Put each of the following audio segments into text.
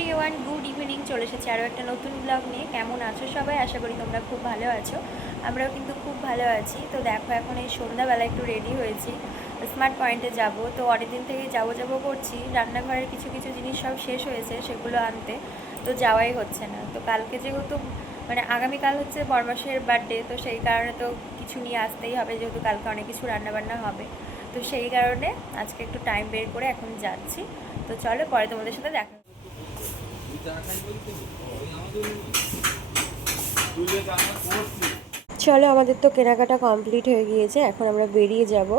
Everyone, good evening. চলে এসেছি আরও একটা নতুন ব্লগ নিয়ে। কেমন আছো সবাই? আশা করি তোমরা খুব ভালো আছো। আমরাও কিন্তু খুব ভালো আছি। তো দেখো, এখন এই সন্ধ্যাবেলা একটু রেডি হয়েছি, স্মার্ট পয়েন্টে যাব। তো অনেকদিন থেকে যাবো করছি, রান্নাঘরের কিছু কিছু জিনিস সব শেষ হয়েছে, সেগুলো আনতে তো যাওয়াই হচ্ছে না। তো কালকে যেহেতু আগামীকাল হচ্ছে বড়মাসের বার্থডে, তো সেই কারণে তো কিছু নিয়ে আসতেই হবে, যেহেতু কালকে অনেক কিছু রান্নাবান্না হবে। তো সেই কারণে আজকে একটু টাইম বের করে এখন যাচ্ছি। তো চলো, পরে তোমাদের সাথে দেখা। চলো, আমাদের তো কেনাকাটা কমপ্লিট হয়ে গিয়েছে, এখন আমরা বেরিয়ে যাব।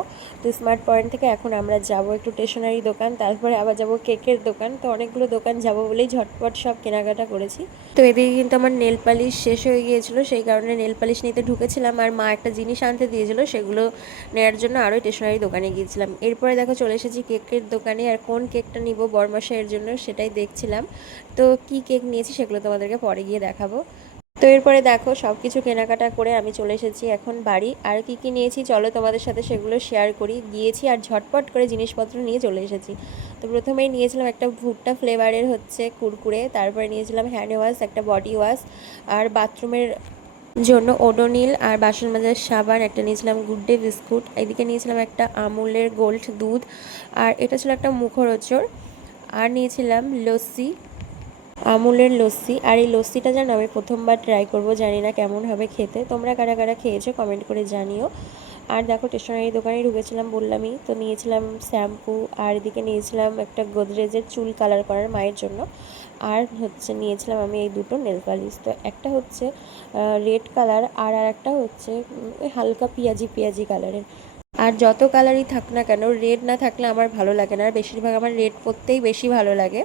তো স্মার্ট পয়েন্ট থেকে এখন আমরা যাব একটু স্টেশনারি দোকান, তারপরে আবার যাব কেকের দোকান। তো অনেকগুলো দোকান যাব বলেই ঝটপট সব কেনাকাটা করেছি। তো এদিকে কিন্তু আমার নেল পালিশ শেষ হয়ে গিয়েছিল, সেই কারণে নেল পালিশ নিতে ঢুকেছিলাম, আর মা একটা জিনিস আনতে দিয়েছিল, সেগুলো নেওয়ার জন্য আরও স্টেশনারি দোকানে গিয়েছিলাম। এরপরে দেখো, চলে এসেছি কেকের দোকানে, আর কোন কেকটা নিব বড়মাসের জন্য সেটাই দেখছিলাম। তো কি কেক নিয়েছি সেগুলো তোমাদেরকে পরে গিয়ে দেখাবো। তো এরপরে দেখো, সব কিছু কেনাকাটা করে আমি চলে এসেছি এখন বাড়ি। আর কি কি নিয়েছি চলো তোমাদের সাথে সেগুলো শেয়ার করি। গিয়েছি আর ঝটপট করে জিনিসপত্র নিয়ে চলে এসেছি। তো প্রথমেই নিয়েছিলাম একটা ভুট্টা ফ্লেভারের হচ্ছে কুরকুরে, তারপরে নিয়েছিলাম হ্যান্ড ওয়াশ, একটা বডি ওয়াশ, আর বাথরুমের জন্য ওডোনিল, আর বাসন মাজার সাবান, একটা নিয়েছিলাম গুড ডে বিস্কুট, এদিকে নিয়েছিলাম একটা আমুলের গোল্ড দুধ, আর এটা ছিল একটা মুখরোচর, আর নিয়েছিলাম লস্যি, আমুলের লস্যি। আর এই লস্যিটা যেন আমি প্রথমবার ট্রাই করব, জানি না কেমন হবে খেতে। তোমরা কারা কারা খেয়েছো কমেন্ট করে জানিও। আর দেখো, স্টেশনারি দোকানে ঢুকেছিলাম বললামই, তো নিয়েছিলাম শ্যাম্পু, আর এদিকে নিয়েছিলাম একটা গোদরেজের চুল কালার করার মায়ের জন্য, আর হচ্ছে নিয়েছিলাম আমি এই দুটো নেল পালিশ। তো একটা হচ্ছে রেড কালার, আর একটা হচ্ছে ওই হালকা পেঁয়াজি পেঁয়াজি কালারের। আর যত কালারই থাক না কেন, রেড না থাকলে আমার ভালো লাগে না, আর বেশিরভাগ আমার রেড পরতেই বেশি ভালো লাগে।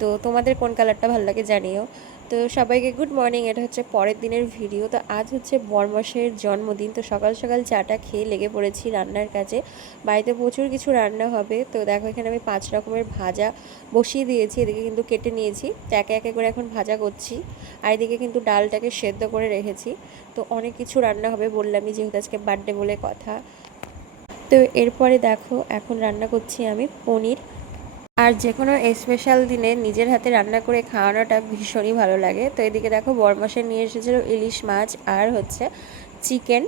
তো তোমাদের কোন কালারটা ভালো লাগে জানিও। তো সবাইকে গুড মর্নিং। এটা হচ্ছে পরের দিনের ভিডিও। তো আজ হচ্ছে বরমাসের জন্মদিন। তো সকাল সকাল চাটা খেয়ে লেগে পড়েছি রান্নার কাজে। বাড়িতে প্রচুর কিছু রান্না হবে। তো দেখো, এখানে আমি 5 রকমের ভাজা বসিয়ে দিয়েছি, এদিকে কিন্তু কেটে নিয়েছি, তো একে একে করে এখন ভাজা করছি। আর এদিকে কিন্তু ডালটাকে সেদ্ধ করে রেখেছি। তো অনেক কিছু রান্না হবে বললামই, যেহেতু আজকে বার্থডে বলে কথা। তো এরপরে দেখো, এখন রান্না করছি আমি পনির। আর যে কোনো স্পেশাল দিনে নিজের হাতে রান্না করে খাওয়ানোটা ভীষণই ভালো লাগে। তো এদিকে দেখো, বরমাসে নিয়ে এসেছিলো ইলিশ মাছ আর হচ্ছে চিকেন।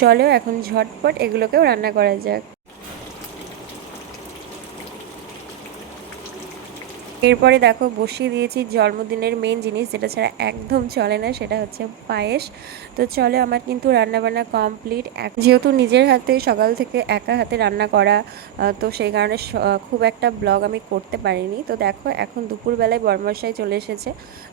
চলো, এখন ঝটপট এগুলোকেও রান্না করা যাক। এরপরে দেখো, বসিয়ে দিয়েছি জন্মদিনের মেন জিনিস, যেটা ছাড়া একদম চলে না, সেটা হচ্ছে পায়েস। তো চলো, আমার কিন্তু রান্নাবান্না কমপ্লিট। যেহেতু নিজের হাতে সকাল থেকে একা হাতে রান্না করা, তো সেই কারণে খুব একটা ব্লগ আমি করতে পারিনি। তো দেখো, এখন দুপুরবেলায় বরমশাই চলে এসেছে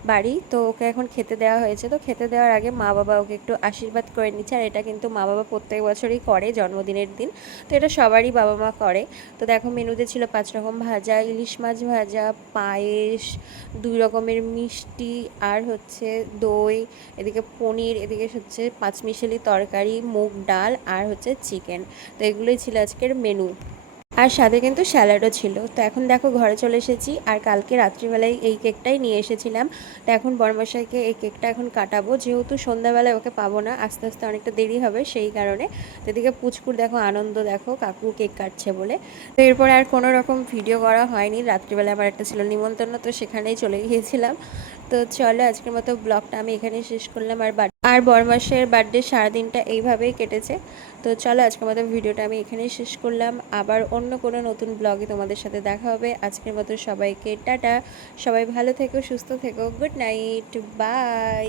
বাড়ি, তো ওকে এখন খেতে দেওয়া হয়েছে। তো খেতে দেওয়ার আগে মা বাবা ওকে একটু আশীর্বাদ করে নিচ্ছে, আর এটা কিন্তু মা বাবা প্রত্যেক বছরই করে জন্মদিনের দিন। তো এটা সবারই বাবা মা করে। তো দেখো, মেনুতে ছিল 5 রকম ভাজা, ইলিশ মাছ ভাজা, পায়েস, 2 রকমের মিষ্টি, আর হচ্ছে দই, এদিকে পনির, এদিকে হচ্ছে 5 মিশালি তরকারি, মুগ ডাল, আর হচ্ছে চিকেন। তো এগুলোই ছিল আজকের মেনু। আর সাথে কিন্তু স্যালাডও ছিল। তো এখন দেখো, ঘরে চলে এসেছি, আর কালকে রাত্রিবেলায় এই কেকটাই নিয়ে এসেছিলাম। তো এখন বড়মশাইকে এই কেকটা এখন কাটাবো, যেহেতু সন্ধ্যাবেলায় ওকে পাবো না, আস্তে আস্তে অনেকটা দেরি হবে, সেই কারণে। তো এদিকে পুচকুর দেখো আনন্দ, দেখো কাকু কেক কাটছে বলে। তো এরপরে আর কোনো রকম ভিডিও করা হয়নি। রাত্রিবেলায় আমার একটা ছিল নিমন্ত্রণ, তো সেখানেই চলে গিয়েছিলাম। তো চলো, আজকের মতো ব্লগটা আমি এখানেই শেষ করলাম। আর বরমাসের বার্থডে সারাদিনটা এইভাবেই কেটেছে। তো চলো, আজকের মতো ভিডিওটা আমি এখানেই শেষ করলাম। আবার অন্য কোনো নতুন ব্লগে তোমাদের সাথে দেখা হবে। আজকের মতো সবাইকে টাটা। সবাই ভালো থেকো, সুস্থ থেকো, গুড নাইট, বাই।